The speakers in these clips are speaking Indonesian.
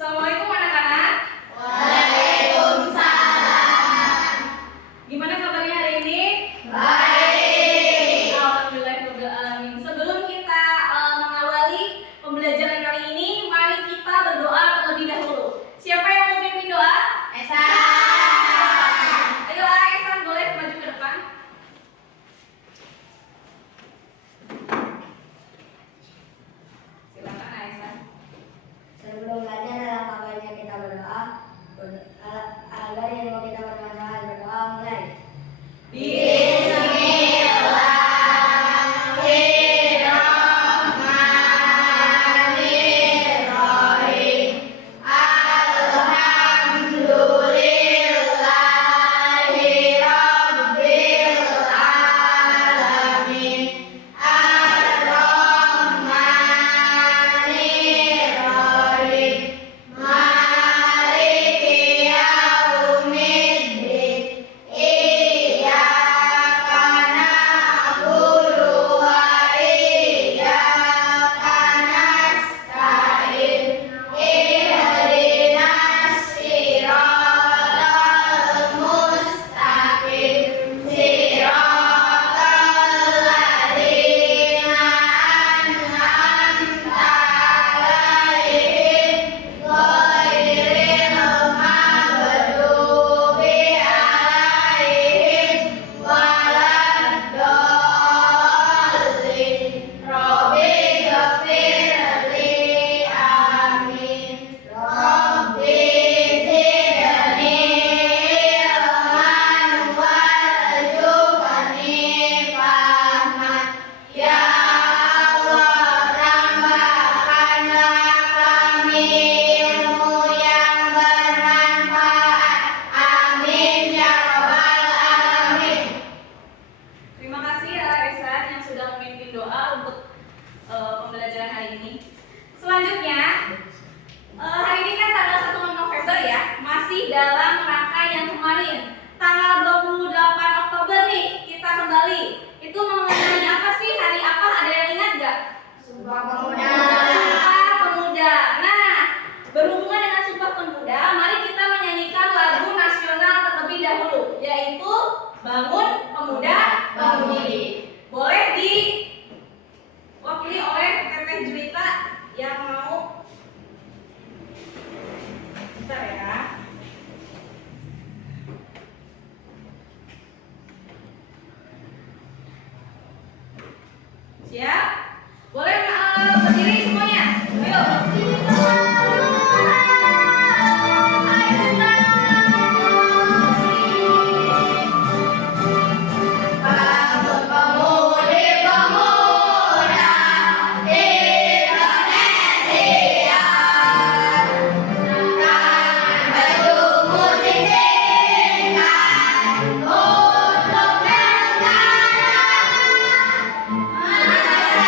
Assalamualaikum anak-anak. Waalaikumsalam. Gimana kabarnya hari ini? Baik. Alhamdulillahirobbilalamin. Sebelum kita mengawali pembelajaran kali ini, mari kita berdoa terlebih dahulu. Siapa yang mau pimpin doa? Esa. Ayo Esan, boleh maju ke depan. Silakan Esan. Sebelum belajar dalam kabarnya kita berdoa agar ilmu kita bermanfaat. Berdoa mulai. Bismillahirrahmanirrahim. Alhamdulillahirabbil alamin. Ar-Rahmanirrahim. Maliki yaumiddin. Iyyaka na'budu wa iyyaka nasta'in. Ihdinas siratal mustaqim. Siratal ladzina an'amta 'alaihim ghairil maghdubi 'alaihim waladdallin. Rabbi ghfirli. Amin. Rabbi zidni ilman warzuqni fahman. Ya Allah, tambahkanlah kami ilmu yang bermanfaat. Amin ya rabbal alamin. Terima kasih ya Esan yang sudah memimpin doa untuk pembelajaran hari ini. Selanjutnya, hari ini kan tanggal 1 November ya, masih dalam rangka yang kemarin. Tanggal 28 Oktober nih kita kembali. Itu mengenai apa sih? Hari apa? Ada yang ingat gak? Sumpah Pemuda. Sumpah Pemuda. Nah, berhubungan dengan Sumpah Pemuda, mari kita menyanyikan lagu nasional terlebih dahulu, yaitu Bangun Pemuda, Bangun Diri. Boleh diwakili oleh Teteh Juwita yang mau. Bentar ya. Siap? Boleh berdiri semuanya? Ayo. Bangun pemudi pemuda Indonesia, dengan baju musik singkat untuk negara. Masa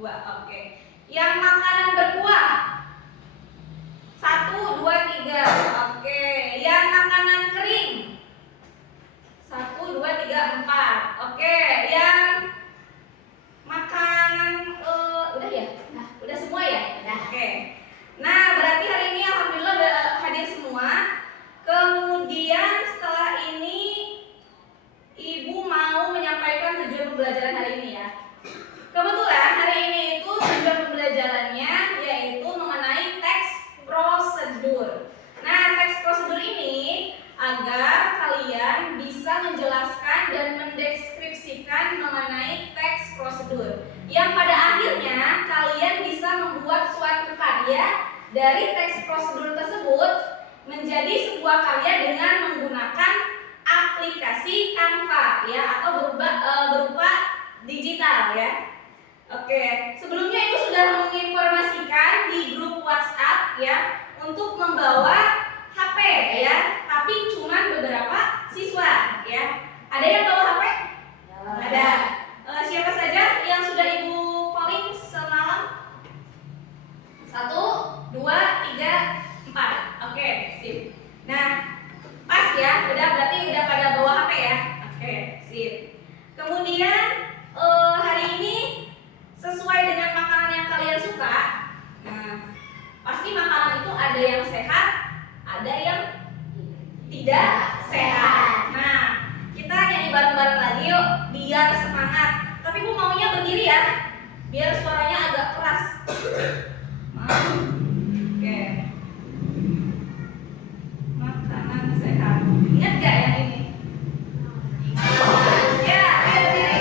2. Oke. Yang makanan berkuah. 1, 2, 3. Oke. Yang makanan kering. 1, 2, 3, 4. Oke. Yang makanan udah ya? Nah, udah semua ya? Udah. Oke. Nah, berarti hari ini alhamdulillah udah hadir semua. Kemudian setelah ini Ibu mau menyampaikan tujuan pembelajaran hari ini ya. Kebetulan hari ini itu tujuan pembelajarannya yaitu mengenai teks prosedur. Nah, teks prosedur ini agar kalian bisa menjelaskan dan mendeskripsikan mengenai teks prosedur, yang pada akhirnya kalian bisa membuat suatu karya dari teks prosedur tersebut menjadi sebuah karya dengan menggunakan aplikasi Canva ya, atau berupa digital ya. Oke, sebelumnya itu sudah menginformasikan di grup WhatsApp ya untuk membawa HP ya, tapi cuman beberapa siswa ya. Ada yang bawa HP? Ada. Siapa saja yang sudah Ibu polling semalam? 1, 2, 3, 4. Oke, sip. Nah, pas ya, berarti udah pada bawa HP ya. Oke, sip. Kemudian hari ini sesuai dengan makanan yang kalian suka. Nah, pasti makanan itu ada yang sehat, ada yang tidak sehat. Nah, kita nyanyi bareng-bareng lagi yuk, biar semangat. Tapi Bu maunya berdiri ya, biar suaranya agak keras. Oke. Makanan sehat. Ingat gak yang ini? Ya, ayo berdiri.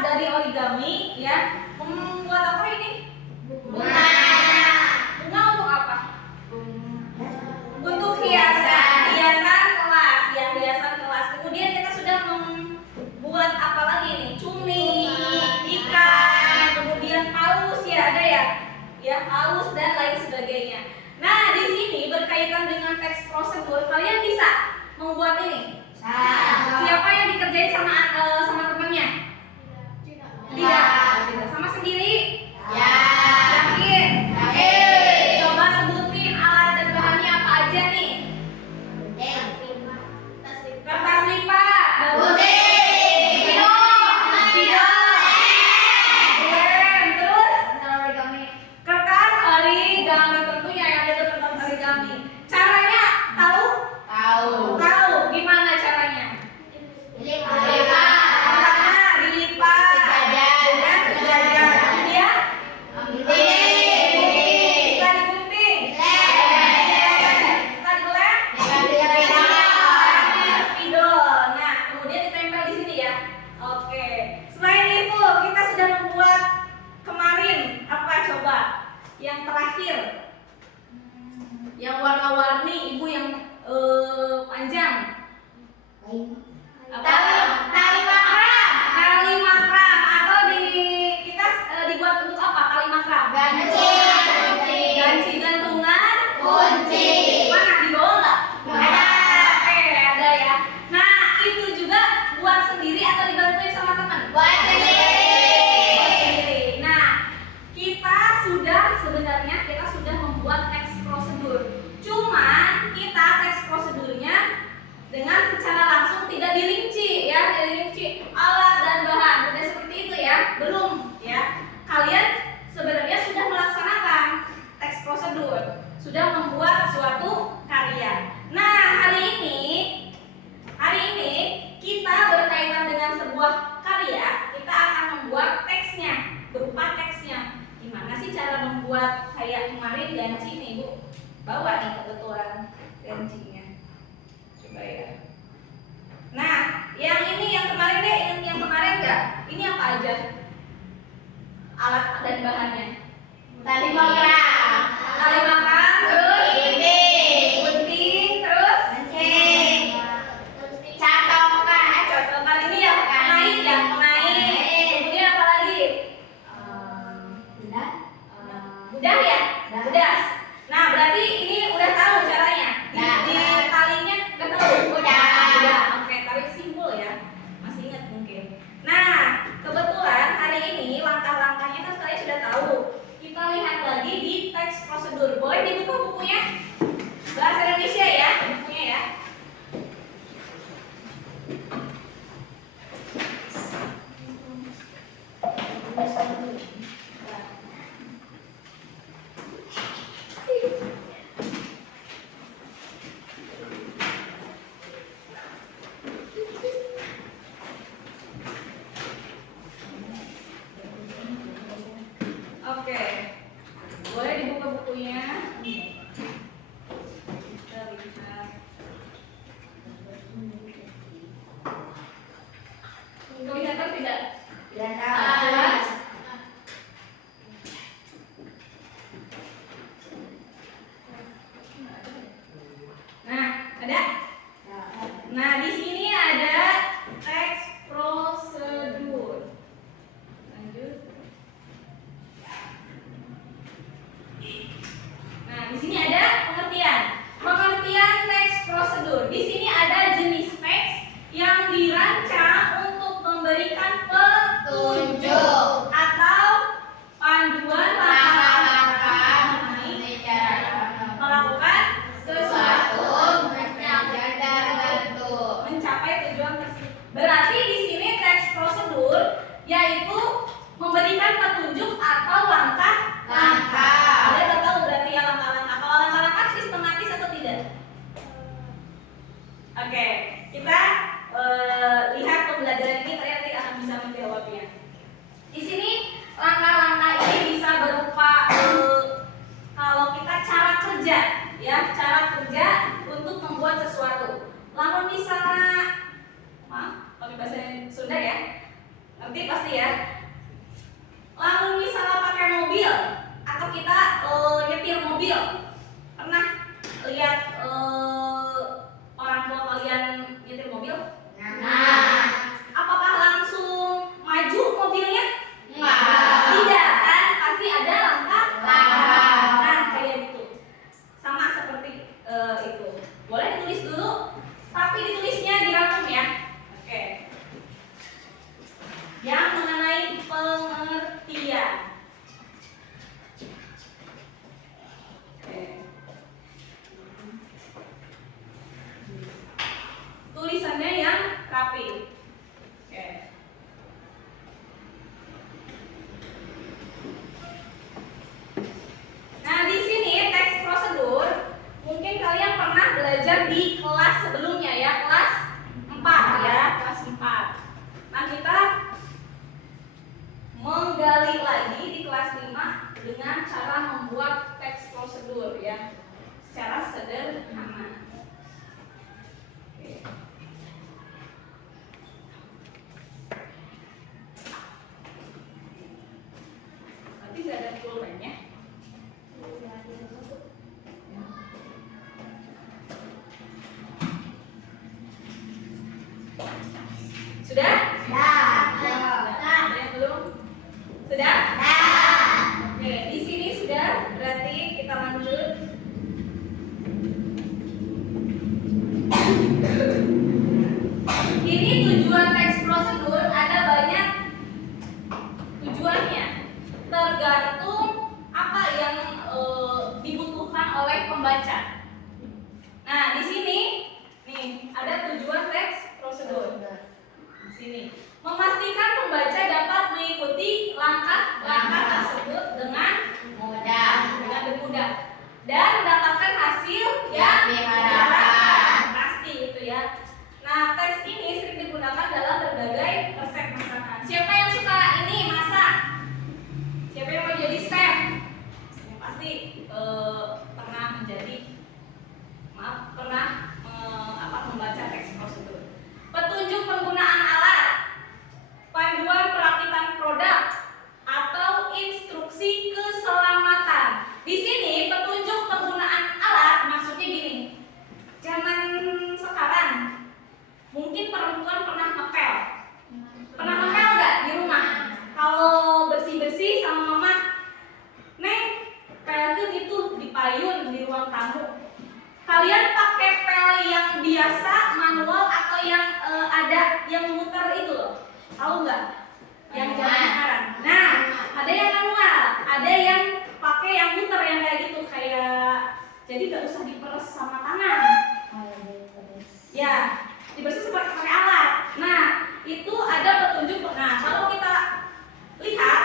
Dari yang terakhir, yang warna-warni, ibu yang panjang. Tali makram. Tali makram atau kita dibuat untuk apa? Tali makram. Ganci gantungan. Kunci. Mana di bawah nggak? Ada. Oke, ada ya. Nah, itu juga buat sendiri atau dibantuin sama teman? Buat sendiri. Nah, sebenarnya kita sudah membuat teks prosedur. Cuman kita teks prosedurnya dengan secara langsung tidak dirinci ya, tidak dirinci alat dan bahan. Tidak seperti itu ya, belum ya. Kalian sebenarnya sudah melaksanakan teks prosedur, sudah membuat suatu karya. Nah, hari ini kita berkaitan dengan sebuah karya, kita akan membuat teksnya, berupa teksnya. Gimana sih cara membuat kayak kemarin ganci nih, Bu? Bawa nih kebetulan gancinya. Coba ya. Nah, yang ini yang kemarin deh, ingat yang kemarin nggak? Ini apa aja? Alat dan bahannya. Tali makram. Tali makram, terus gunting, terus cotokan ini ya, pengait ya, pengait. Kemudian apa lagi? Udah ya? Udah. Nah, berarti ini udah tahu caranya. Di talinya udah tahu? Udah. Oke, tarik simpul ya. Masih ingat mungkin. Nah, kebetulan hari ini langkah-langkahnya kan kalian sudah tahu. Kita lihat lagi di teks prosedur. Boleh dibuka bukunya? Bahasa Indonesia ya, bukunya ya. Oke, boleh dibuka bukunya. Kita lihat. Kelihatan tidak? Nah, ada? Nah, di sini ada teks prosedur. Lanjut. Nah, di sini ada pengertian. Pengertian teks prosedur. Di sini ada jenis teks yang dirancang untuk memberikan petunjuk atau panduan langkah-langkah melakukan sesuatu mencapai tujuan tersebut. Berarti di sini teks prosedur yaitu memberikan petunjuk atau langkah-langkah. Kalian tahu berarti ya langkah-langkah. Kalau langkah-langkah sistematis atau tidak? Oke, kita lihat pembelajaran ini kalian nanti akan bisa menjawabnya. Di sini langkah-langkah ini bisa berupa kalau kita cara kerja, ya cara kerja untuk membuat sesuatu. Lalu misalnya, maaf, pakai bahasa Sunda ya, ngerti pasti ya. Lalu misalnya pakai mobil atau kita nyetir mobil, pernah lihat orang tua kalian nyetir mobil? Apakah langsung maju mobilnya? Tidak kan? Pasti ada langkah. Nah, kayak gitu. Sama seperti itu. Boleh ditulis dulu, tapi ditulisnya dirangkum ya. Oke. Yang mengenai pengertian. Oke. Sudah? Sudah. Ada yang belum? Sudah? Oke, di sini sudah. Berarti kita lanjut. Ini tujuan teks prosedur ada banyak tujuannya. Tergantung apa yang dibutuhkan oleh pembaca. Nah, di sini nih ada tujuan teks prosedur. Di sini memastikan pembaca dapat mengikuti langkah-langkah tersebut dengan mudah dan mendapatkan hasil yang diharapkan. Pasti itu ya. Nah, teks ini sering digunakan dalam berbagai resep masakan. Siapa yang suka ini masak? Siapa yang mau jadi chef? Yang pasti pernah menjadi membaca teks prosedur. Petunjuk penggunaan alat, panduan perakitan produk, atau instruksi keselamatan. Di sini petunjuk penggunaan alat maksudnya gini. Zaman sekarang mungkin perempuan pernah ngepel. Pernah ngepel nggak di rumah? Kalau bersih-bersih sama mama, Neng, pel itu dipayun di ruang tamu. Kalian pakai pel yang biasa, manual, atau yang ada yang muter itu loh? Tahu nggak? Yang zaman sekarang. Nah, ada yang manual, ada yang pakai yang muter yang kayak gitu, kayak jadi nggak usah diperes sama tangan. Ya, dibersih seperti pakai alat. Nah, itu ada petunjuk. Nah, kalau kita lihat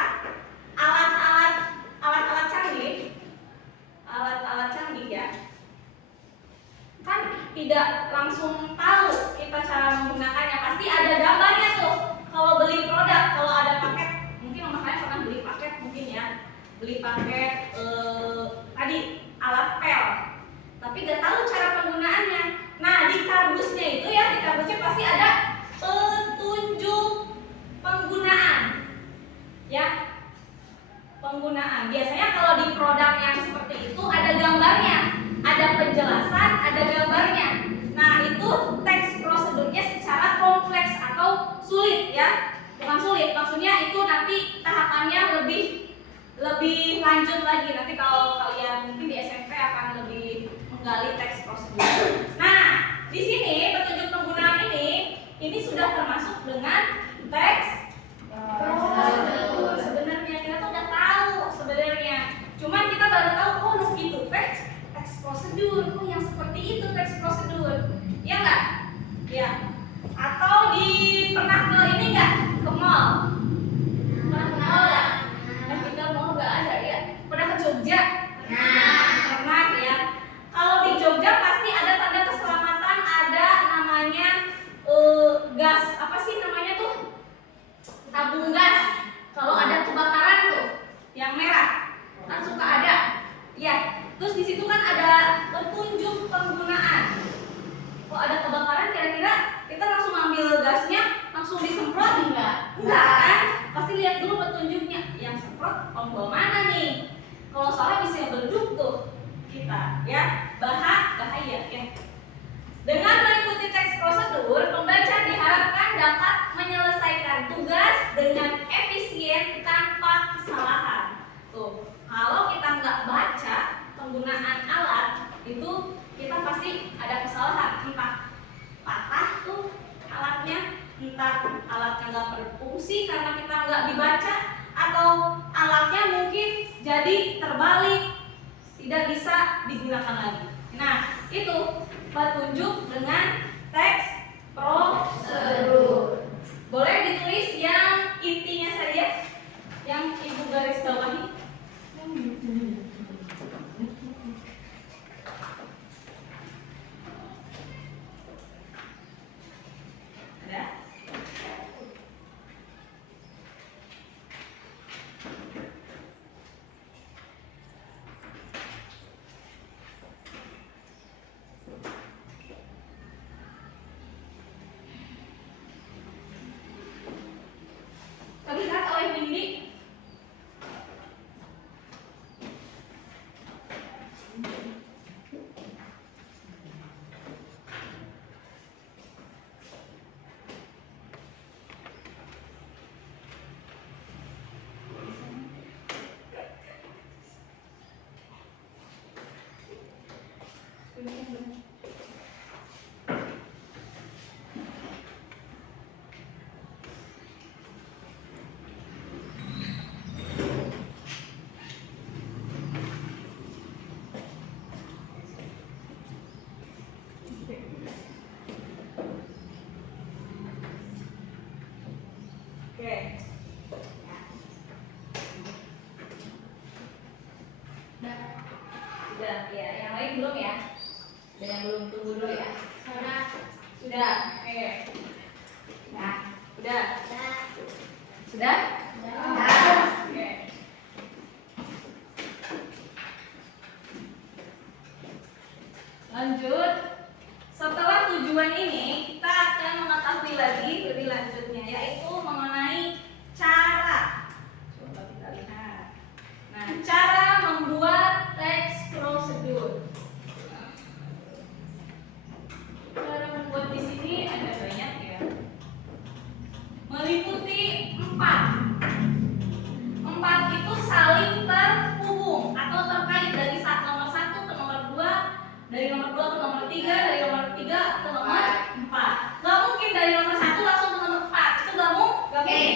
alat-alat canggih ya, kan tidak langsung tahu kita cara menggunakannya. Pasti ada gambarnya tuh. Kalau beli produk, kalau ada paket, mungkin mama kalian pernah beli paket mungkin ya, beli paket tadi alat pel, tapi nggak tahu cara penggunaannya. Nah, di kardusnya itu ya, di kardusnya pasti ada petunjuk penggunaan, ya, penggunaan. Biasanya kalau di produk yang seperti itu ada gambarnya, ada penjelasan, ada gambarnya. Nah, itu teks prosedurnya secara kompleks atau sulit ya. Bukan sulit, maksudnya itu nanti tahapannya lebih lanjut lagi. Nanti kalau kalian mungkin di SMP akan lebih menggali teks prosedur. Nah, di sini petunjuk penggunaan ini sudah termasuk dengan teks prosedur. Sebenarnya kita tuh udah tahu sebenarnya. Cuman kita baru tahu oh gitu teks prosedur. Oh yang seperti itu teks prosedur. Ya enggak? Ya. Atau pernah ke ini enggak? Ke mall. Pernah ke mall enggak? Kita mall enggak ada ya. Pernah ke Jogja? Pernah ya. Kalau di Jogja pasti ada tanda keselamatan, ada namanya gas, apa sih namanya tuh? Tabung gas. Kalau ada kebakaran tuh yang merah kan suka ada. Ya. Terus di situ kan ada petunjuk penggunaan. Kalau ada kebakaran kira-kira kita langsung ambil gasnya, langsung disemprot enggak? Enggak kan? Pasti lihat dulu petunjuknya. Yang semprot tombol mana nih? Kalau salah bisa beleduk tuh kita, ya. Bahaya ya. Dengan mengikuti teks prosedur, pembaca diharapkan dapat menyelesaikan tugas dengan efisien tanpa kesalahan. Tuh, kalau kita nggak baca penggunaan alat itu kita pasti ada kesalahan, entah patah tuh alatnya, entah alatnya nggak berfungsi karena kita nggak dibaca, atau alatnya mungkin jadi terbalik, tidak bisa digunakan lagi. Nah, itu petunjuk dengan teks prosedur. Boleh ditulis yang intinya saja, yang ibu garis bawahi. Ada? yang belum ya? Ada yang belum, tunggu dulu ya. Sudah. Oke. Nah, sudah. Sudah? Oke. Lanjut. Setelah tujuan ini, kita akan mengetahui lagi lebih lanjutnya, yaitu mengenai cara. Coba kita lihat. Nah, cara membuat teks prosedur. Cara membuat di sini ada banyak ya. Meliputi 4. 4 itu saling terhubung atau terkait dari nomor 1 ke nomor 2, dari nomor 2 ke nomor 3, dari nomor 3 ke nomor 4. Gak mungkin dari nomor 1 langsung ke nomor 4. Itu gak mungkin.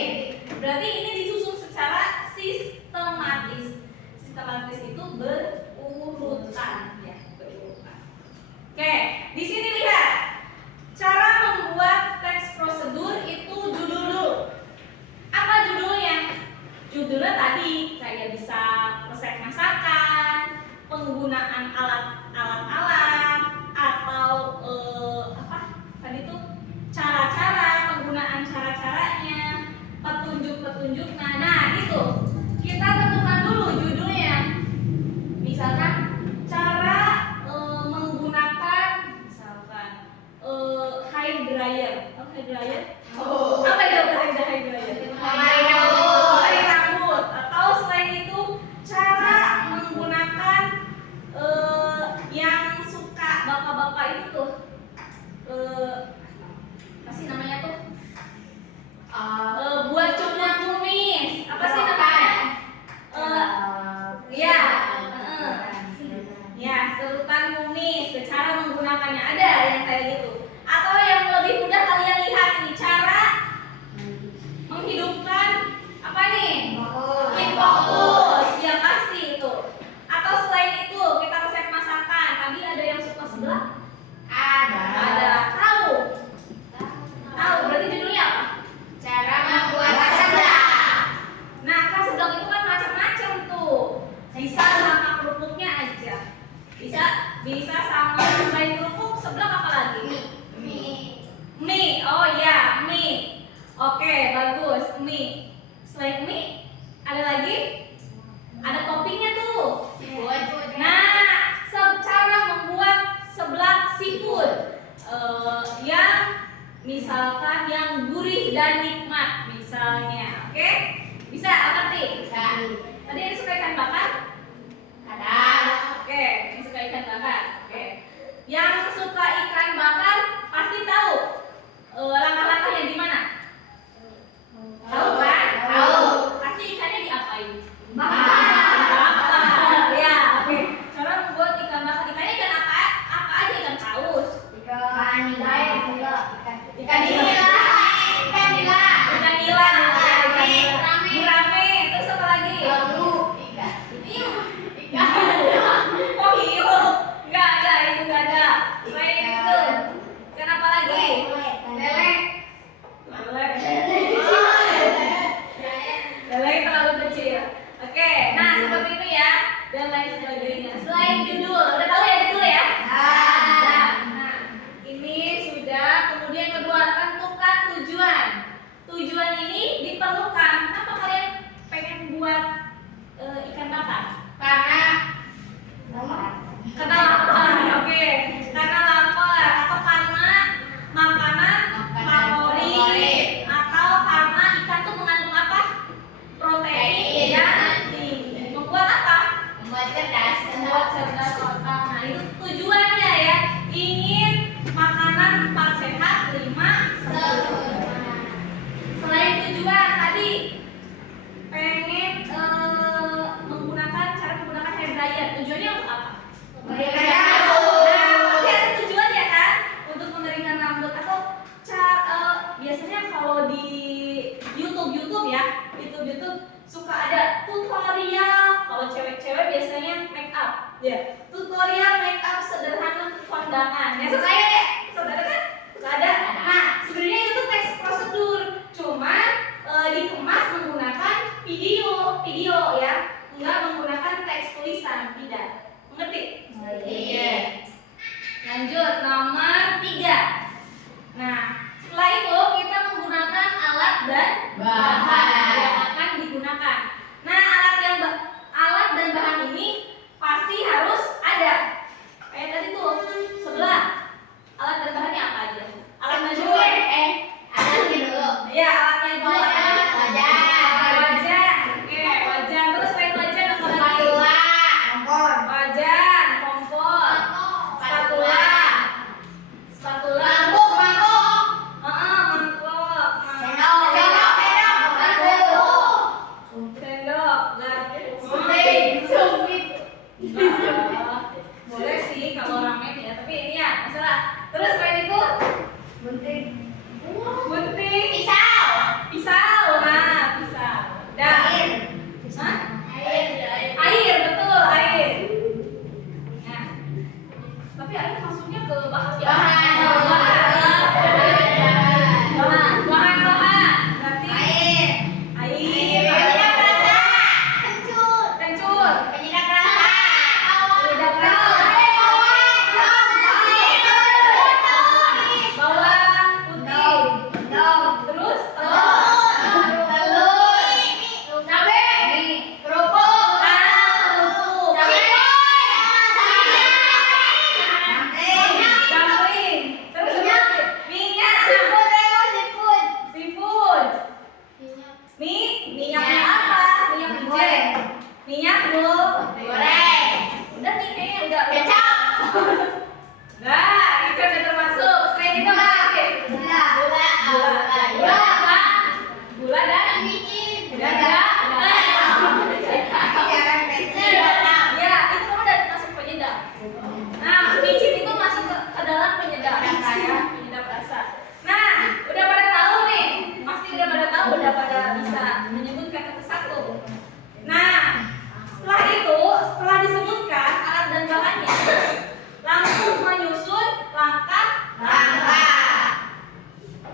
Berarti ini disusun secara sistematis. Sistematis itu berurutan ya, berurutan. Oke, di sini lihat. Cara membuat teks prosedur itu judul dulu. Apa judulnya? Judulnya tadi kayak bisa resep masakan, penggunaan alat-alat, atau apa tadi tuh cara-cara, penggunaan cara-caranya, petunjuk-petunjuk. Nah itu kita tentukan dulu judulnya. Misalkan cara menggunakan misalkan hair dryer. Hair dryer? Apa itu hair dryer? Air rambut. Atau selain itu cara menggunakan yang suka bapak-bapak itu tuh apa sih namanya tuh? Buat cukur kumis. Apa sih namanya? Ya, serutan kumis. Cara menggunakannya ada yang kayak gitu. Atau yang lebih mudah kalian lihat ini cara menghidupkan apa nih? Fokus. Ya pasti itu. Atau selain itu kita resep masakan. Tadi ada yang suka seblak? Ada. Tahu? Berarti judulnya apa? Cara membuat seblak. Nah, kan seblak itu kan macam-macam tuh. Bisa sama kerupuknya aja. Bisa sama selain kerupuk seblak apa lagi? Mie. Oh ya, mie. Oke, bagus. Mie. Selain mie ada lagi? Ada toppingnya tuh. Nah, cara membuat seblak seafood yang misalkan yang gurih dan nikmat misalnya. Oke? Bisa ngerti? Bisa. Tadi yang suka ikan bakar? Ada. Oke, yang suka ikan bakar. Oke. Yang suka ikan bakar pasti tahu langkah-langkahnya di mana? Tahu kan? Tahu. Pasti ikannya diapain? Bakar. Bakar. Ya, oke. Cara membuat ikan bakar. Ikannya ikan apa? Apa aja? Ikan paus. Ikan nila. Ikan nila. Ikan nila. Ikan nila. Gurame. Terus apa lagi? Oh hiu. Enggak ada, itu enggak ada. Selain itu, ikan apa lagi? Lele. Lele terlalu kecil. Oke, nah seperti itu ya dan lain sebagainya. Selain judul, udah tahu ya judul ya? Nah, ini sudah. Kemudian kedua, tentukan tujuan. Tujuan ini diperlukan. Kenapa kalian pengen buat ikan bakar? Karena lapar. Oke. Karena lapar atau karena makanan favorit atau karena ikan tuh mengandung apa? Protein yang tinggi. Membuat apa? Membuat cerdas otak. Nah, itu tujuannya ya. Ingin makanan 4 sehat, 5 sempurna. Selain tujuan tadi pengen cara menggunakan hair dryer. Tujuannya untuk apa? Nah, ada tujuannya kan? Untuk mengeringkan rambut atau biasanya kalau di YouTube ya, YouTube suka ada tutorial. Kalau cewek-cewek biasanya make up, ya. Tutorial make up sederhana untuk kondangan. Ya, saudara kan? Suka ada. Nah, sebenarnya itu teks prosedur, cuma dikemas menggunakan video ya, enggak menggunakan teks tulisan, tidak. Mengerti? Iya. Minyaknya apa? Minyak wijen. Minyak goreng. Udah nih kayaknya udah. Kecap. Nah, itu udah termasuk. Selain itu apa lagi? Gula. Gula dan Micin. ganda. Jangan kecil. Ya, itu kan udah masuk penyedap. Nah, micin itu masuk ke dalam penyedap rasa. Nah, udah pada tahu nih, pasti udah pada tahu, udah pada bisa menyebutkan satu persatu. Nah, setelah itu, setelah disebutkan alat dan bahannya, langsung menyusun langkah.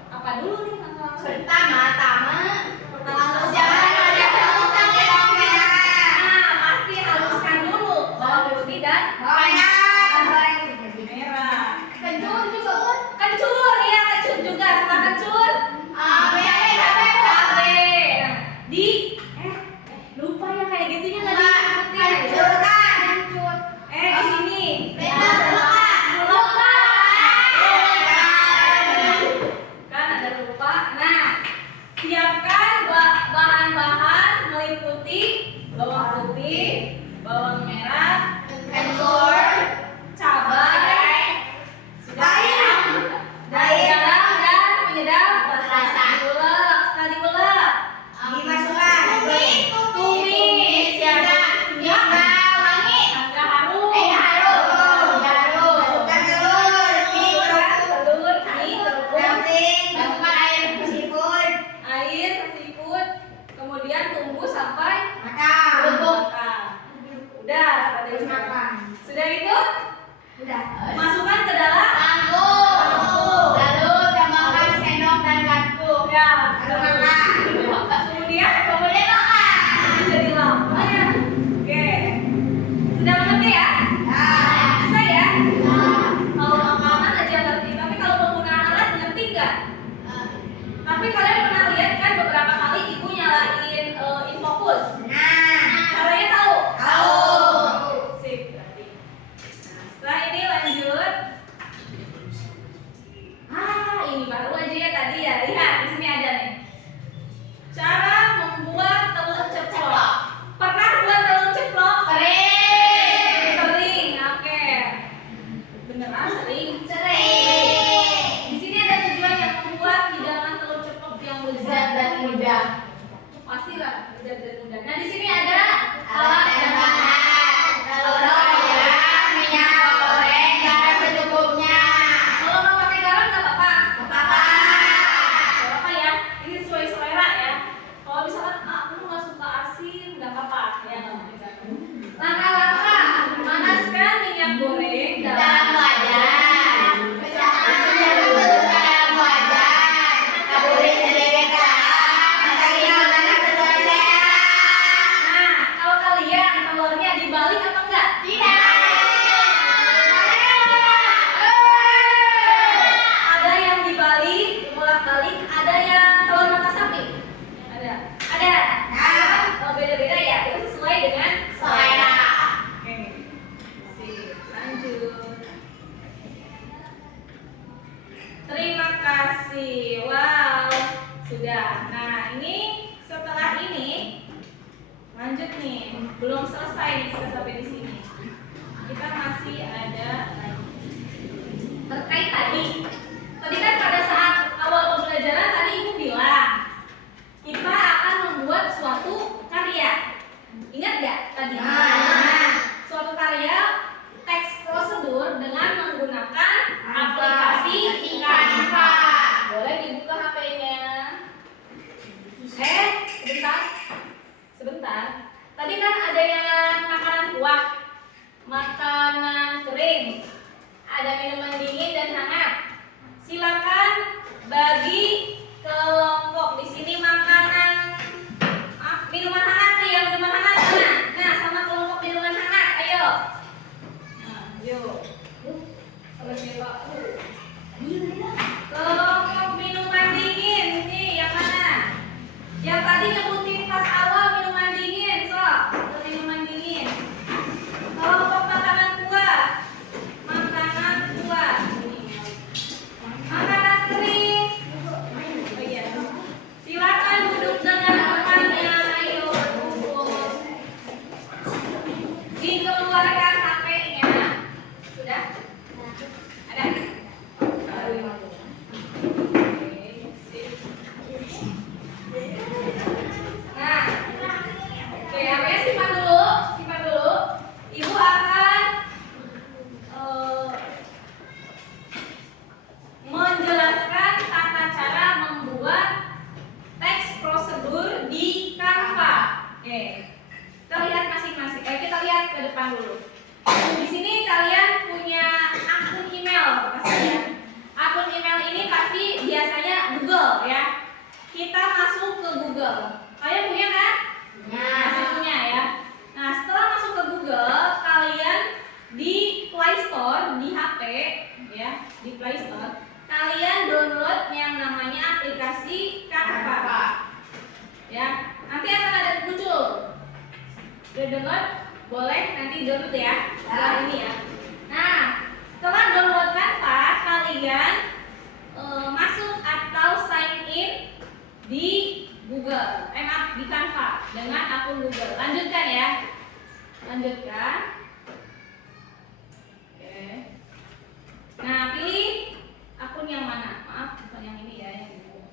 Apa dulu nih langkah? Pertama-tama Pertama, merah. pasti haluskan dulu bawang putih dan merah. Kencur, ya kencur juga. Setelah kencur, cabe. Lupa ya kayak gitunya nggak disebutin. Di sini. Kan ada lupa. Nah, siapkan bahan-bahan meliputi bawang putih, bawang merah, cabai, dan garam dan penyedap rasa. Diulek, setelah diulek, tumis ya. Agak harum. Telur, mie, kerupuk, air, seafood, kemudian tunggu sampai matang. Udah, sudah itu masukkan ke dalam ya. Kemudian jadi lama ya. Oke, sudah mengerti ya? Bisa ya? Kalau makanan aja ngerti, tapi kalau penggunaan alat ngerti nggak? Tapi kalian pernah lihat kan beberapa kali ibu nyalain infocus. Caranya tahu? Sip, berarti. Nah, setelah ini lanjut. Ini baru aja ya tadi ya. Lihat, di sini ada nih. Cara membuat telur ceplok. Pernah buat telur ceplok? Sering, oke. Beneran sering? Di sini ada tujuan yang membuat hidangan telur ceplok yang lezat dan mudah. Pastilah lezat dan mudah. Nah, di sini ada alat dan bahan. Kalau nggak pakai garam nggak apa-apa. Nggak apa-apa ya. Ini sesuai selera ya. Kalau misalkan aku nggak suka asin nggak apa-apa ya, nggak pakai garam. Langkah-langkah: panaskan minyak goreng dalam Nah, kalau kalian telurnya dibalik apa enggak? Ada yang dibalik, bolak-balik, ada yang telur mata sapi. Ada. Kalau beda-beda ya, itu sesuai dengan Oke. Sip, lanjut. Terima kasih. Wow, sudah. Nah, ini setelah ini lanjut nih. Belum selesai nih kita sampai di sini. Kita masih ada lagi. Terkait tadi. Tadi kan pada saat awal pembelajaran tadi ibu bilang kita akan membuat suatu karya. Ingat nggak tadi? Suatu karya teks prosedur dengan menggunakan aplikasi Canva. Boleh dibuka HP-nya. Sebentar. Tadi kan ada yang makanan Oke. Kita lihat masing-masing. Kita lihat ke depan dulu. Di sini kalian punya akun email pasti ya. Akun email ini pasti biasanya Google ya. Kita masuk ke Google. Kalian punya kan? Pasti punya ya. Nah, setelah masuk ke Google, kalian di Play Store di HP ya, di Play Store, kalian download yang namanya aplikasi Canva. Ya, nanti akan ada muncul. Udah download? Boleh nanti download ya setelah ini ya. Nah, setelah download Canva, kalian masuk atau sign in di Google, maaf di Canva dengan akun Google. Lanjutkan ya. Lanjutkan. Oke. Nah, pilih akun yang mana? Maaf, bukan yang ini ya, yang ini.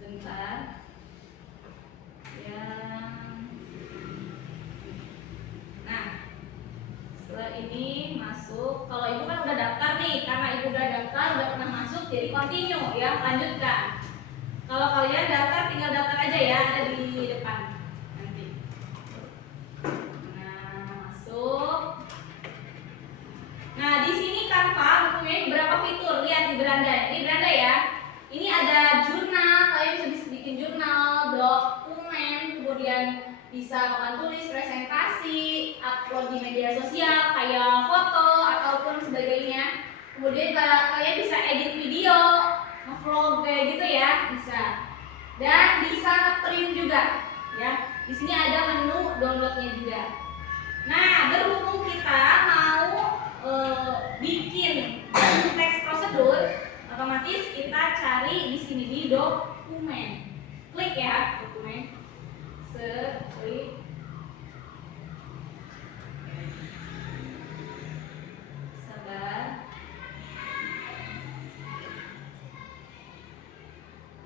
Sebentar. Nah, setelah ini masuk. Kalau ibu kan udah daftar nih, karena ibu udah daftar, udah pernah masuk, jadi continue ya, lanjutkan. Kalau kalian daftar, tinggal daftar aja ya, ada di depan nanti. Nah, masuk. Nah, di sini Canva mempunyai beberapa fitur. Lihat di beranda. Ini beranda ya. Ini ada jurnal, kalian bisa bikin jurnal, dokumen, kemudian bisa papan tulis, presentasi, upload di media sosial kayak foto ataupun sebagainya. Kemudian kalian bisa edit video, nge-vlog kayak gitu ya, bisa. Dan bisa nge-print juga ya. Di sini ada menu downloadnya juga. Nah, berhubung kita mau bikin teks prosedur, otomatis kita cari di sini di dokumen. Klik ya, dokumen. Klik. Sabar.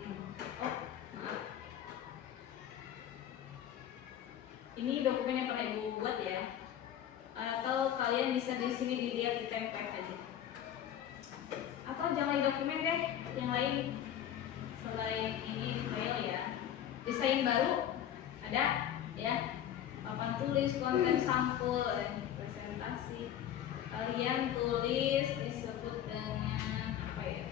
Oh, maaf. Ini dokumen yang pernah ibu buat ya. Atau kalian bisa di sini dilihat di template aja. Atau jangan di dokumen deh, yang lain selain ini file ya. Desain baru ada ya. Papan tulis, konten sampul, dan presentasi. Kalian tulis disebut dengan apa ya?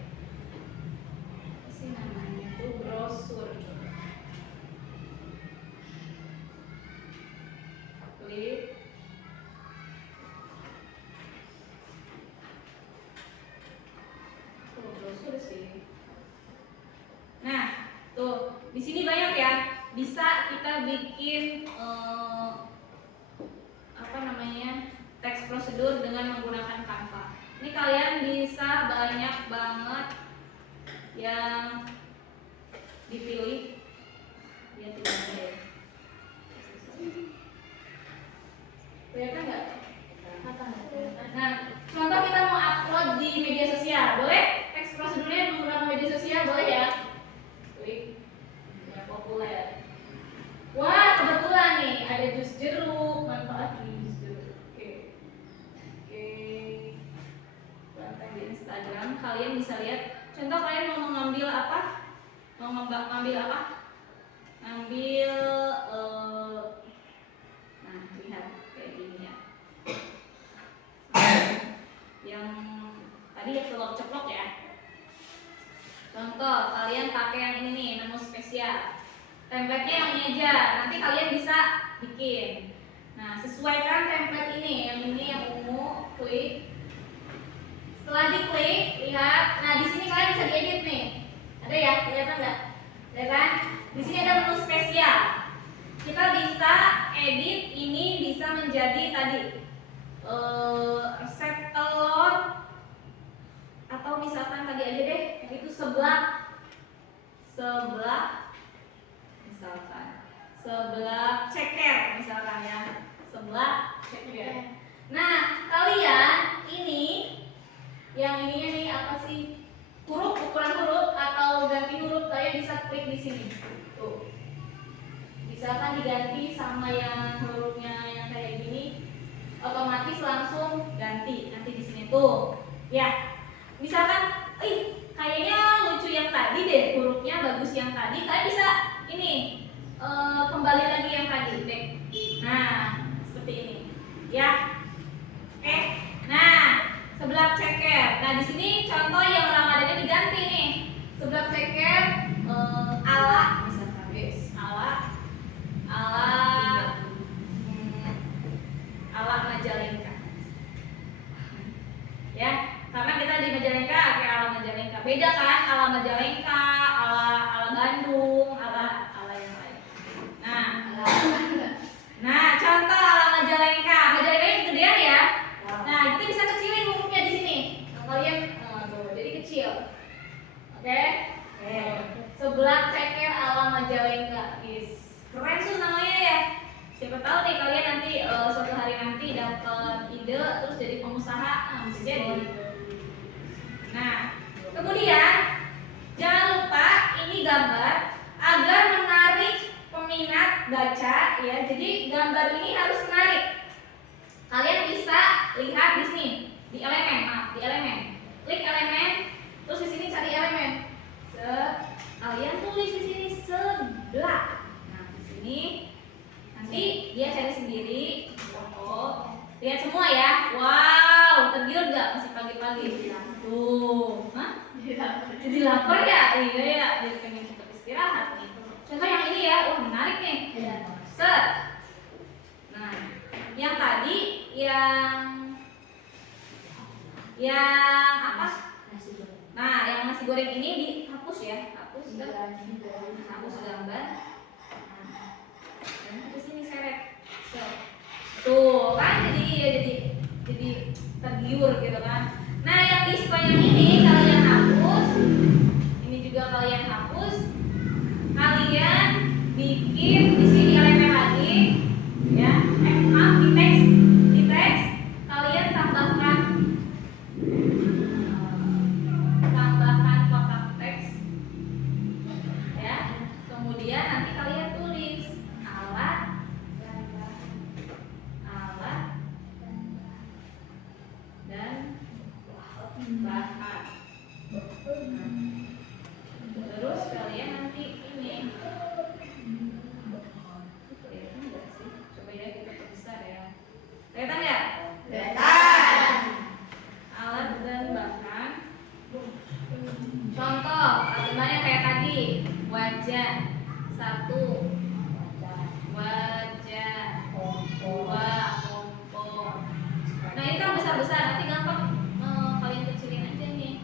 Apa sih namanya itu brosur. Klik. Brosur sih. Nah, tuh di sini banyak ya. Bisa kita bikin apa namanya teks prosedur dengan menggunakan Canva. Ini kalian bisa banyak banget yang dipilih. Ya tidak ada ya. Kelihatan nggak? Nah, contoh kita mau upload di media sosial, boleh? Teks prosedurnya menggunakan media sosial, boleh ya? Klik, ya populer. Wah, kebetulan nih ada jus jeruk, manfaat jus jeruk. Oke. Konten di Instagram, kalian bisa lihat. Contoh kalian mau mengambil apa? Mau ngambil apa? Ngambil nah, lihat kayak gini ya. Yang tadi ya ceplok-ceplok ya. Contoh kalian pakai yang ini nih, menu spesial. Template-nya yang ini aja. Nanti kalian bisa bikin. Nah, sesuaikan template ini. Yang ini yang ungu, klik. Setelah diklik, lihat. Nah, di sini kalian bisa diedit nih. Ada ya? Kelihatan nggak? Ada kan? Di sini ada menu spesial. Kita bisa edit ini bisa menjadi tadi resep telur, atau misalkan tadi aja deh itu sebelah misalkan sebelah ceker misalkan ya, sebelah ceker. Nah, kalian ini yang ininya nih apa sih, huruf, ukuran huruf atau ganti huruf, kalian bisa klik di sini tuh. Misalkan diganti sama yang hurufnya yang kayak gini, otomatis langsung ganti nanti di sini tuh ya. Misalkan kayaknya lucu yang tadi deh, hurufnya bagus yang tadi, kalian bisa ini kembali lagi yang tadi di sini contoh yang Ramadannya diganti nih. Seblak ceker ala misalkan guys, ala Majalengka. Ya, karena kita di Majalengka kayak ala Majalengka. Beda kan ala Majalengka, ala Bandung, ala yang lain. Nah, contoh ala Majalengka. Majalengka yang gedean ya. Nah, kita bisa kecilin hurufnya di sini. Nah, kalian tuh, jadi kecil. Oke? Seblak ceker ala Majalengka. Keren tuh namanya ya. Siapa tahu nih kalian nanti suatu hari nanti dapat ide terus jadi pengusaha, bisa jadi. Nah, kemudian jangan lupa ini gambar agar menarik peminat baca ya. Jadi gambar ini harus menarik. Kalian bisa lihat di sini di elemen. Klik elemen, terus di sini cari elemen. Kalian tulis di sini seblak. Nah, di sini nanti dia cari sendiri. Lihat semua ya. Wow, tergiur gak masih pagi-pagi? Tuh, jadi lapar ya? Iya ya, jadi pengen cepet istirahat nih. Contoh yang ini ya, wah menarik nih. Set. Nah, yang tadi yang apa? Nah, yang nasi goreng ini dihapus ya, hapus gambar. Dan ke sini seret. Tuh kan jadi tergiur gitu kan. Nah, yang di sepanjang ini kalian hapus. Ini juga kalian hapus. Kalian bikin di sini elemen lagi ya. Maaf, di teks kalian tambahkan kotak teks ya. Kemudian nanti kalian tulis alat dan bahan. Terus kalian nanti ini kelihatan nggak sih? Coba ya kita perbesar ya. Kelihatan nggak? Kelihatan. Alat dan bahan. Contoh, bahannya kayak tadi, wajah, 1, wajah, 2, kompor. Nah, ini kan besar-besar, nanti gampang kalian kecilin aja nih.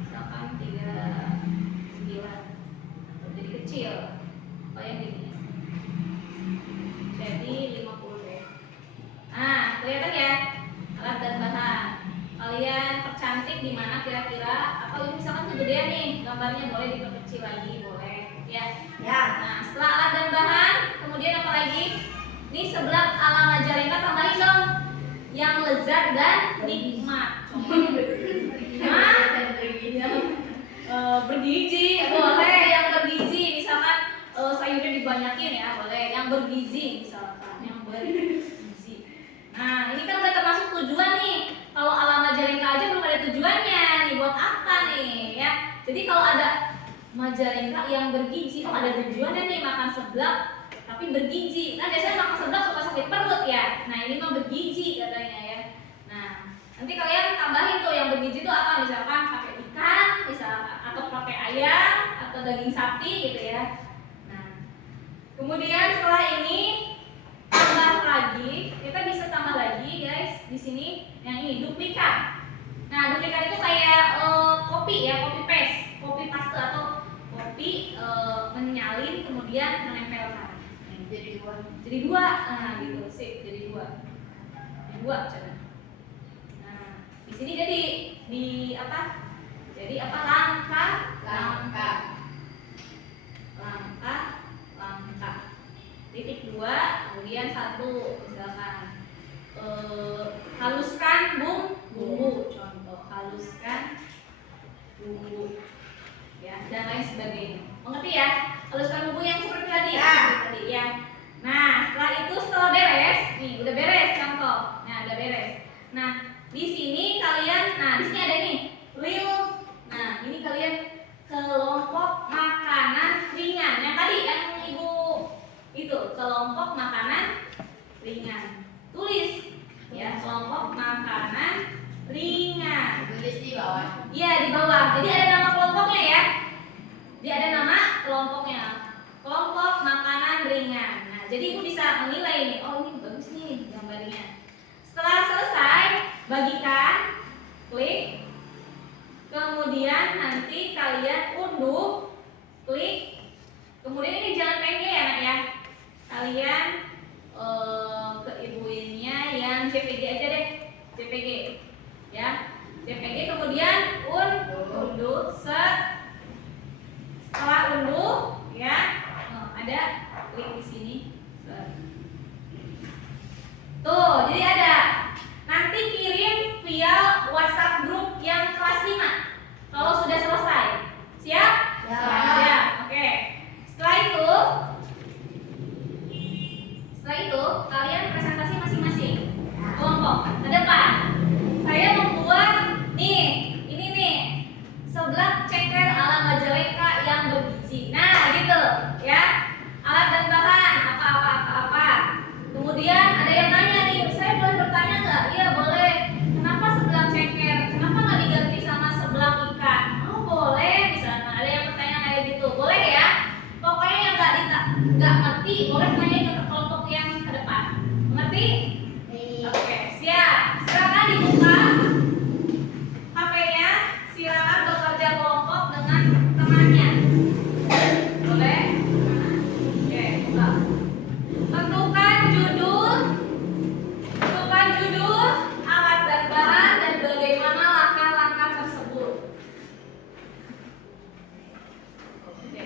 Misalkan 39. Jadi kecil. Kayak gini. Jadi 50 deh. Nah, kelihatan ya? Alat dan bahan. Kalian percantik di mana kira-kira? Atau ini misalkan kegedean nih, gambarnya boleh diperkecil lagi, boleh ya. Nah, setelah alat dan bahan, kemudian apa lagi? Ini seblak ala Majalengka, tambahin dong yang lezat dan nikmat. Bergizi, boleh yang bergizi. Misalkan sayurnya dibanyakin ya, boleh yang bergizi misalkan, yang bergizi. Nah, ini kan udah termasuk tujuan nih. Kalau ala Majalengka aja belum ada tujuannya nih, buat apa nih ya. Jadi kalau ada Majalengka yang bergizi, oh ada tujuannya nih, makan seblak tapi bergizi. Nah, biasanya makan seblak suka sakit perut ya. Nah, ini mah bergizi katanya ya. Nah, nanti kalian tambahin tuh yang bergizi itu apa? Misalkan pakai ikan, misalkan atau pakai ayam atau daging sapi gitu ya. Nah, kemudian setelah ini tambah lagi, kita bisa tambah lagi guys di sini yang ini duplikat. Nah, duplikat itu kayak kopi ya, copy paste atau kopi menyalin kemudian menempelkan. Jadi dua, nah gitu sih, jadi dua coba. Nah, di sini jadi di apa? Jadi apa? Langkah. Titik 2, kemudian 1 misalkan haluskan bumbu, contoh haluskan bumbu ya, dan lain sebagainya. Mengerti ya? Haluskan bumbu yang seperti tadi tadi ya. Nah, setelah beres nih, udah beres contoh. Nah, udah beres. Nah, di sini kalian, nah di sini ada nih nah ini kalian kelompok makanan ringan yang tadi yang ibu itu, kelompok makanan ringan. Tulis ya, kelompok makanan ringan. Tulis di bawah. Iya, di bawah. Jadi ada nama kelompoknya ya. Jadi ada nama kelompoknya. Kelompok makanan ringan. Nah, jadi ibu bisa menilai nih. Oh, ini bagus nih gambarnya. Setelah selesai, bagikan, klik. Kemudian nanti kalian unduh, klik. Kemudian ini jangan PNG ya, Nak ya. Kalian ke ibuinnya yang JPG aja deh. JPG. Ya. JPG kemudian unduh setelah unduh ya. Ada klik di sini. Tuh, jadi ada. Nanti kirim via WhatsApp grup yang kelas 5 kalau sudah selesai. Siap? Siap. Oke. Setelah itu kalian presentasi masing-masing kelompok ke depan. Saya membuat nih, ini nih seblak ceker ala Majalengka yang bergizi. Nah, gitu ya. Alat dan bahan apa. Kemudian ada yang nanya nih, saya boleh bertanya nggak? Iya boleh. Kenapa seblak ceker? Kenapa nggak diganti sama seblak ikan? Oh boleh, misalnya ada yang bertanya kayak gitu, boleh ya. Pokoknya yang nggak ngerti boleh tanya ke kelompok yang ke depan. Mengerti? Oke, siap. Silakan dibuka HP-nya. Silakan bekerja kelompok dengan temannya. Boleh? Oke, buka. Tentukan judul, alat dan bahan, dan bagaimana langkah-langkah tersebut. Oke.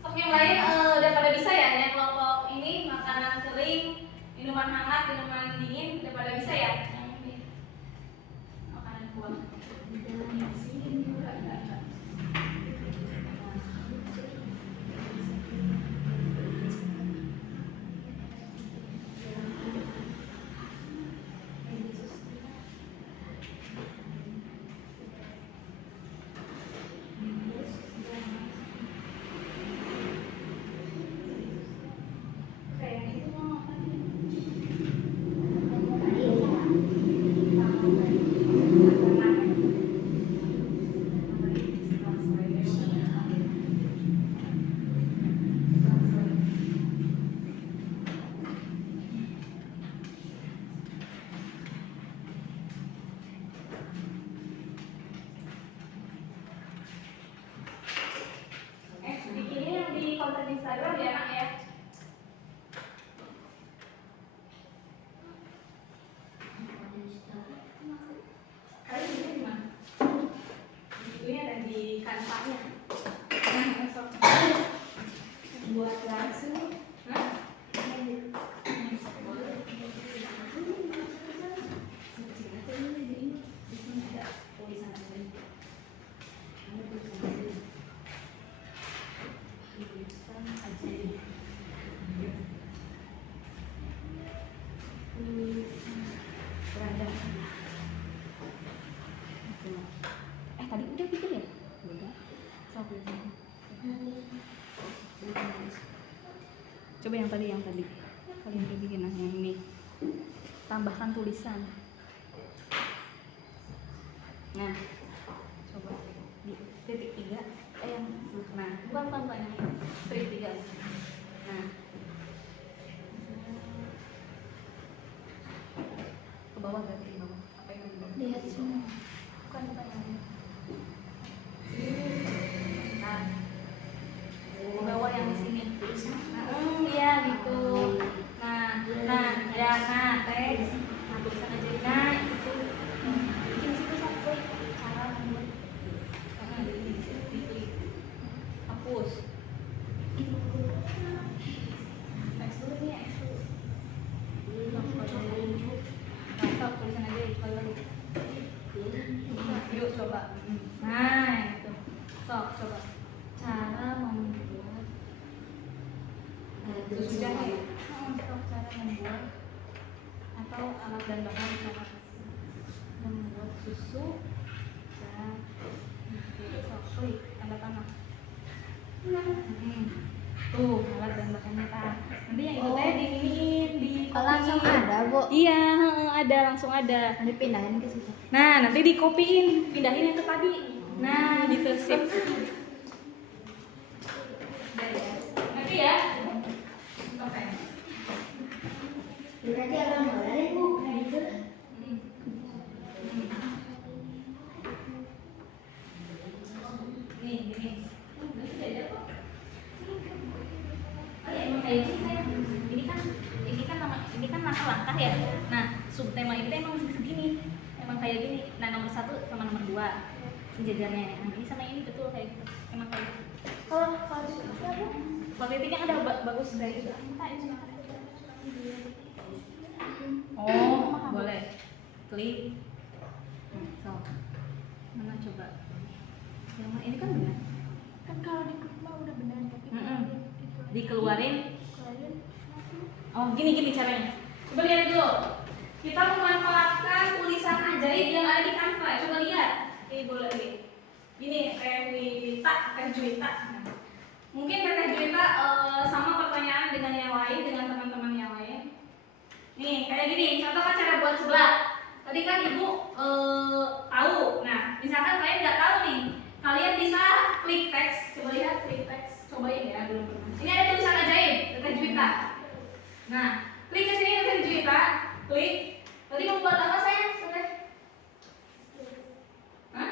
Sok yang lain udah pada bisa ya, yang kelompok ini makanan kering, minuman hangat, minuman dingin udah pada bisa ya? Yang ini makanan buah. Kayak itu mau apa nih? Bikinnya yang di konten Instagram ya, Nak ya. buat langsung. Hah? Tadi udah bikin ya? Udah. Coba yang tadi kalian udah bikin yang ini. Tambahkan tulisan. Nah, coba di titik 3. Nah, bukan yang strip 3. Nah, ke bawah berarti ke bawah. Apa yang di bawah? Lihat semua. Bukan yang ini. Nah, ke bawah yang di sini. Iya gitu. Nah, teks. Nah, tulisan aja. Nah, itu. Bikin situ satu cara membuat. Diklik. Hapus. X dulu nih, X dulu. Stop, tulisan aja sekali lagi. Yuk coba. Nah, itu. Coba. Cara membuat susu jahe. Cara membuat atau alat dan bahan cara membuat susu jahe. Klik tanda tangan. Tuh alat dan bahannya kan. Nanti yang itu teh diiniin di Langsung ada, Bu. Iya, ada langsung ada. Dipindahin ke situ. Nah, nanti dikopiin, pindahin yang ke tadi. Nah, gitu sip. Nanti ya. Oke. Berarti akan boleh, Bu. Gitu. Nih, gini. Oh ya, emang kayak gini saya. Ini kan langkah-langkah ya. Nah, subtema itu emang segini. Emang kayak gini. Nah, nomor 1 sama nomor 2 sejajarnya. Nah, ini sama ini betul kayak gitu. Emang kayak gitu. Kalau titiknya, Bu. Kalau titiknya ada bagus kayak gitu. Oh, boleh. Klik. So. Mana coba? Yang mana? Ini kan benar. Kan kalau di grup mah udah benar, tapi Dikeluarin. Oh, gini caranya. Coba lihat dulu. Kita memanfaatkan tulisan ajaib yang ada di Canva. Coba lihat. Ini boleh lagi. Gini, Teh Juwita. Mungkin Teh Juwita sama pertanyaan dengan yang lain, dengan teman-teman yang lain. Nih, kayak gini. Contohkan cara buat sebelah. Tadi kan Ibu tahu. Nah, misalkan kalian nggak tahu nih, kalian bisa klik teks. Coba lihat klik teks. Cobain ya dulu. Ini ada tulisan ajaib, Teh Juwita. Nah, klik ke sini Teh Juwita. Klik. Tadi membuat apa saya? Hah?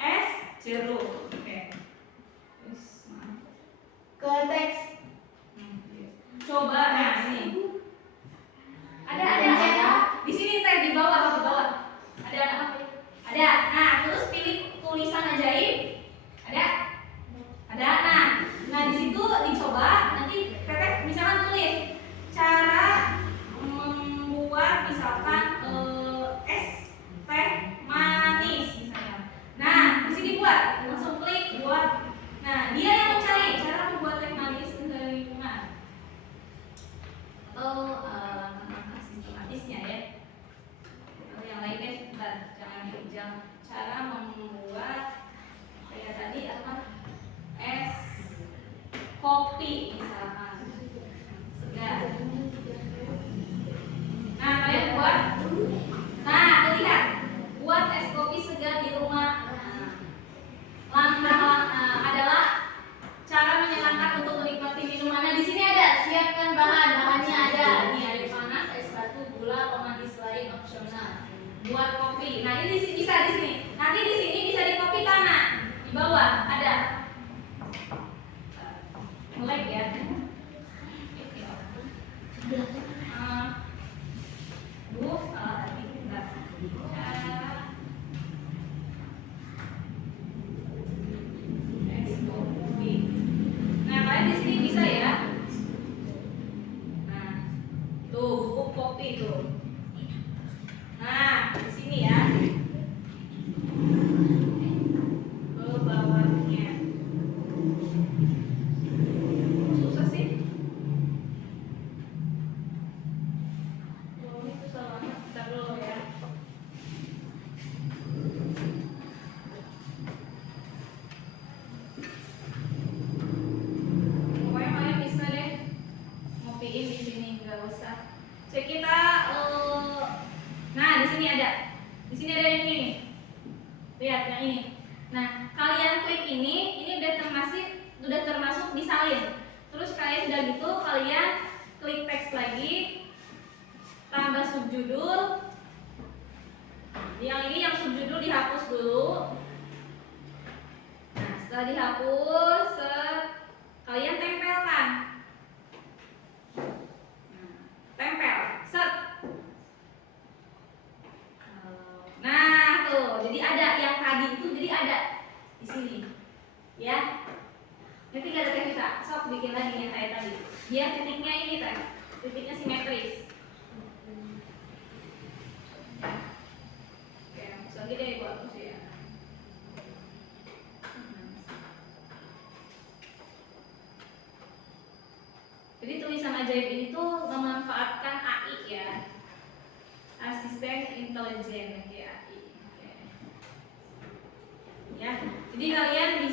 Es jeruk. Oke. ke teks. Coba nah ini. Ada di sini teh di bawah. Ada apa? Ada. Nah, terus pilih tulisan ajaib. Ada. Nah, di situ dicoba. Nanti Teteh misalkan tulis cara membuat misalkan es teh manis misalnya. Nah, di sini buat. Langsung klik buat. Nah, dia yang mencari cara membuat teh manis dari lingkungan. Atau sistematisnya ya. Atau yang lainnya sebentar, jangan cara membuat kayak tadi apa? Es kopi misalkan. Segar. Nah, kalian buat. Nah, lihat. Buat es kopi segar di rumah. Langkah adalah cara menyenangkan untuk menikmati minuman. Nah, di sini ada siapkan bahannya ada. Ini air panas, es batu, gula, pemanis lain opsional. Buat kopi. Nah, ini bisa di sini. Nanti di sini bisa di kopi kanan. Di bawah ada. Melek ya. Nah, kalian di sini udah termasuk disalin. Terus kalian udah gitu kalian klik teks lagi, tambah subjudul. Yang ini yang subjudul dihapus dulu. Nah, setelah dihapus, kalian tempelkan. Tempel, set. Nah, tuh, jadi ada yang tadi itu jadi ada di sini. Ya. Nanti gak ada teh kita, sok bikin lagi yang kayak tadi. Biar titiknya ini teh, titiknya simetris. Oke, hapus lagi deh, gua hapus ya. Jadi tulisan ajaib ini tuh memanfaatkan AI ya, asisten intelijen kayak AI. Oke. Ya, jadi kalian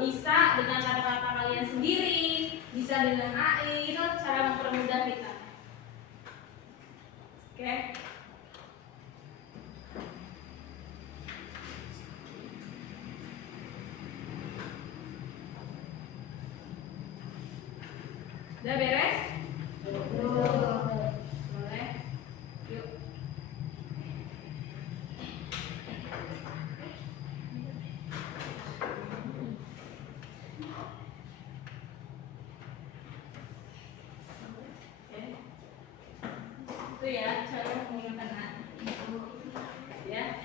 bisa dengan kata-kata kalian sendiri, bisa dengan AI, itu cara mempermudah kita. Oke. Udah beres? Boleh? Yuk. Oke. Itu ya cara menggunakan ya.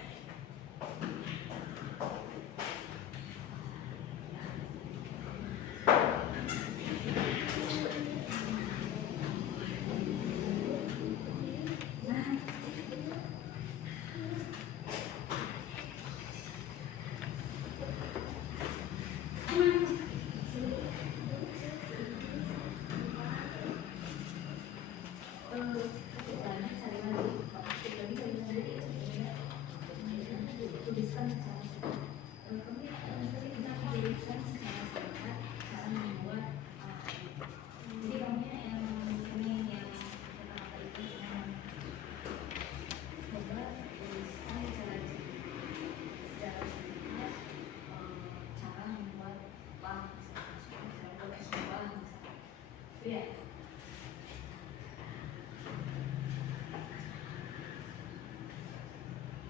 Ya.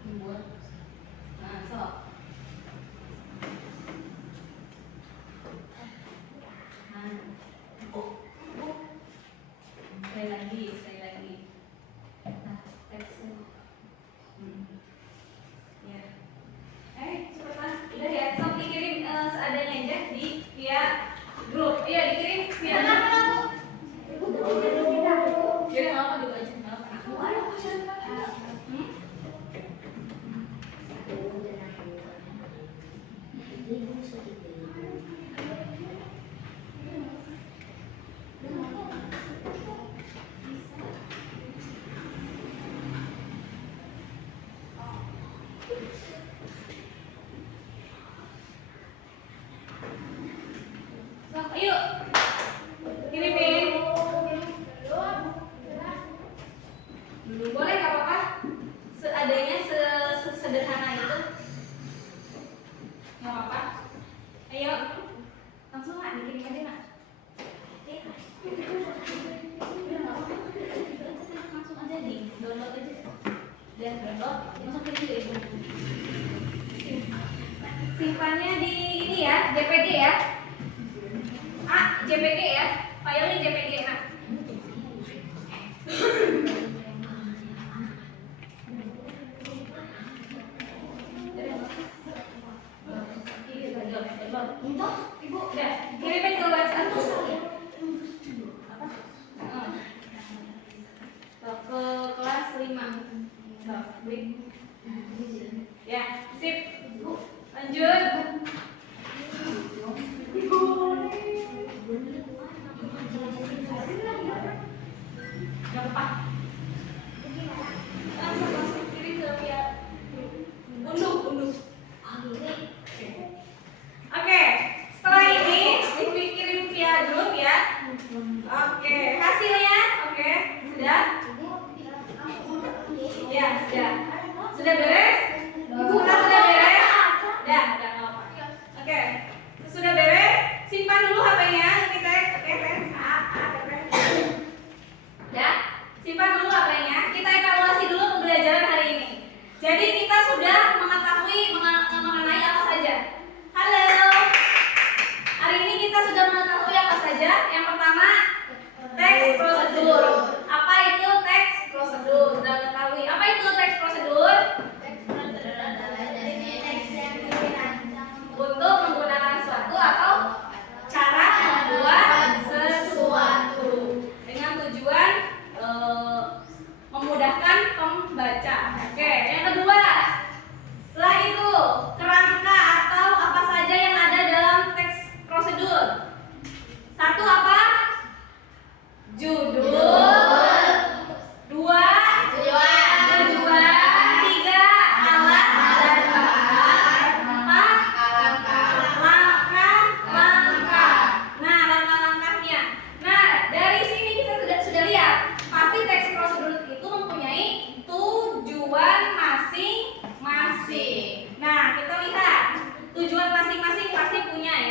Membuat. Nah, sok. Nah. Sekali lagi. Nah, teksnya. Ya. Cepetan. Udah ya, sok dikirim seadanya aja di via grup. Iya, dikirim via jadi nggak apa juga aja, nggak apa. Sok, ayo kirimin. Dulu boleh nggak apa-apa, seadanya sesederhana itu nggak apa-apa. Ayo langsung nggak dikirim aja nggak? Udah nggak apa-apa, langsung aja nih download aja dan download masukin ke ibu. Simpannya di ini ya, JPG ya. JPG ya, filenya JPG. Nah, Ibu, udah kirimin ke WhatsApp ke kelas 5. Ya, sip. Lanjut. Gampang. Langsung kirim ke via unduh. Oke, setelah ini dikirim via grup ya. Oke, hasilnya oke, sudah? Ya, sudah. Sudah beres? Sudah beres? Udah nggak apa-apa.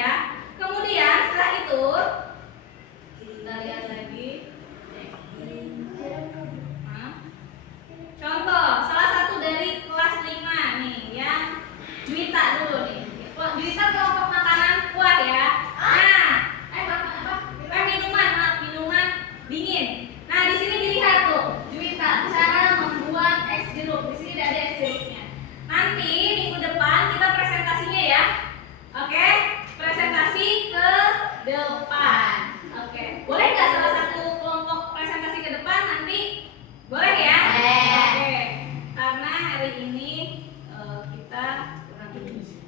ya. Kemudian setelah itu kita lihat lagi. Contoh, salah satu dari kelas 5 nih yang Juwita dulu nih. Juwita kelompok makanan kuah ya. Nah, minuman dingin. Nah, di sini dilihat tuh, Juwita cara membuat es jeruk. Di sini ada es jeruknya. Nanti minggu depan kita presentasinya ya. Oke, presentasi ke depan. Oke, boleh nggak salah satu kelompok presentasi ke depan nanti? Boleh ya? Oke, karena hari ini kita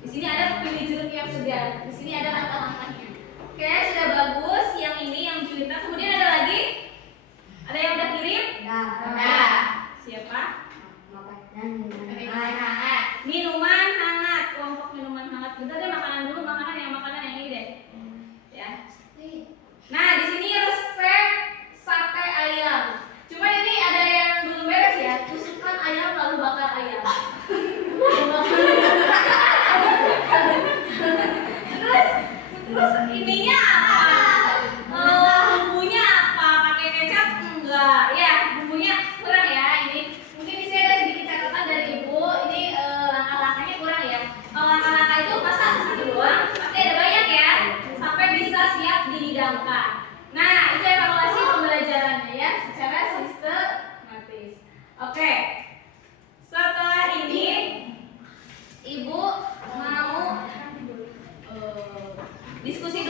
di sini ada pilih jeruk yang segar. Di sini ada langkah-langkahnya. Oke, sudah bagus. Yang ini yang Juwita. Kemudian ada lagi? Ada yang udah kirim? Nah, Siapa? makanan Minuman hangat, kelompok minuman hangat. Bentar deh, makanan dulu, makanan yang ini deh. Ya. Nah, di sini resep sate ayam. Cuma ini ada yang belum beres ya. Tusukkan ayam lalu bakar ayam. terus ininya apa? Bumbunya apa? Pakai kecap? Enggak. Ya, bumbunya kurang ya ini. Mungkin di sini ada sedikit catatan dari Ibu. Ini langkah-langkahnya kurang ya. Kalau langkah-langkah itu masa satu doang? Pasti ada banyak ya. Sampai bisa siap dihidangkan. Nah, itu evaluasi pembelajarannya ya secara sistematis. Oke. Setelah ini Ibu mau diskusi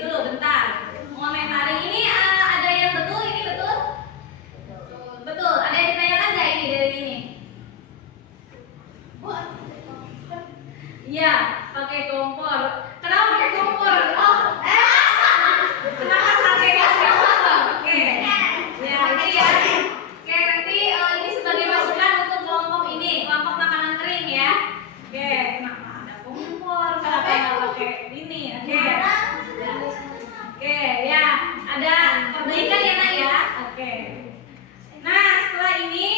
dulu bentar. Komentari ini ada yang betul, ini betul? Betul. Ada yang ditanyakan nggak ini dari ini? Iya, pakai kompor. Kenapa pakai kompor? Kenapa satenya pakai kompor? Oke. Ya, ini ya. Oke, nanti ini sebagai masukan untuk kelompok ini, kelompok makanan kering ya. Oke, kenapa ada kompor? Kenapa nggak pakai ini? Oke. Oke, ya. Ada perbaikan ya, Nak ya. Oke. Nah, setelah ini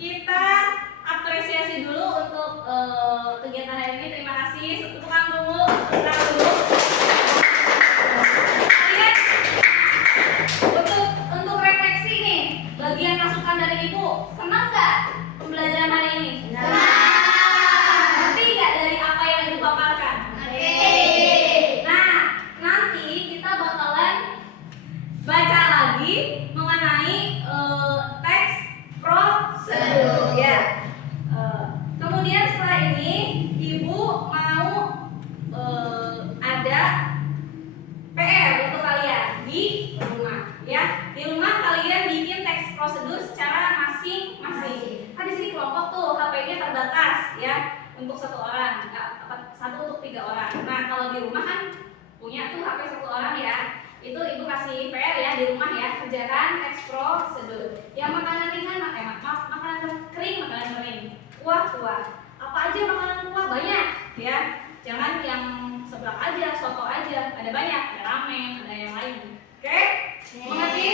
kita apresiasi dulu untuk kegiatan hari ini. Terima kasih. Tepuk tangan dulu. Kemudian untuk refleksi nih, bagian masukan dari Ibu, senang nggak pembelajaran hari ini? Ngerti nggak dari apa yang Ibu paparkan? Nah, nanti kita bakalan baca lagi mengenai teks prosedur ya. Kemudian setelah ini Ibu mau ada PR untuk kalian di rumah ya. Di rumah kalian bikin teks prosedur secara masing-masing. Kan di sini kelompok tuh HP-nya terbatas ya untuk satu orang, satu untuk 3 orang. Nah, kalau di rumah kan punya tuh HP satu orang ya. Itu Ibu kasih PR ya di rumah ya, kerjakan teks prosedur. Yang makanan ringan, makanan kering, kuah. Apa aja makanan kuah banyak ya. Jangan yang seblak aja, soto aja. Ada banyak, ada ramen, ada yang lain. Oke? Mengerti?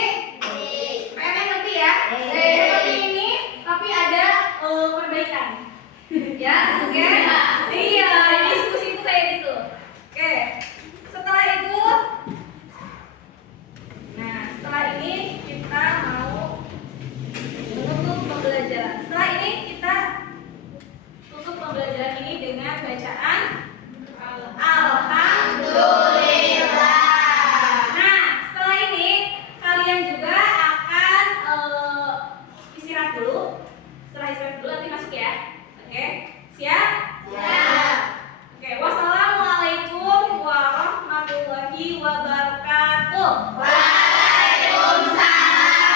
PR-nya ngerti ya? Seperti ini, tapi ada perbaikan. Ya, oke? Iya, diskusi itu kayak gitu. Oke. Setelah itu setelah ini kita mau menutup pembelajaran. Setelah ini kita tutup pembelajaran ini dengan bacaan Alhamdulillah. Nah, setelah ini kalian juga akan istirahat dulu. Setelah istirahat dulu nanti masuk ya. Oke, siap? Siap. Oke, wassalamualaikum warahmatullahi wabarakatuh.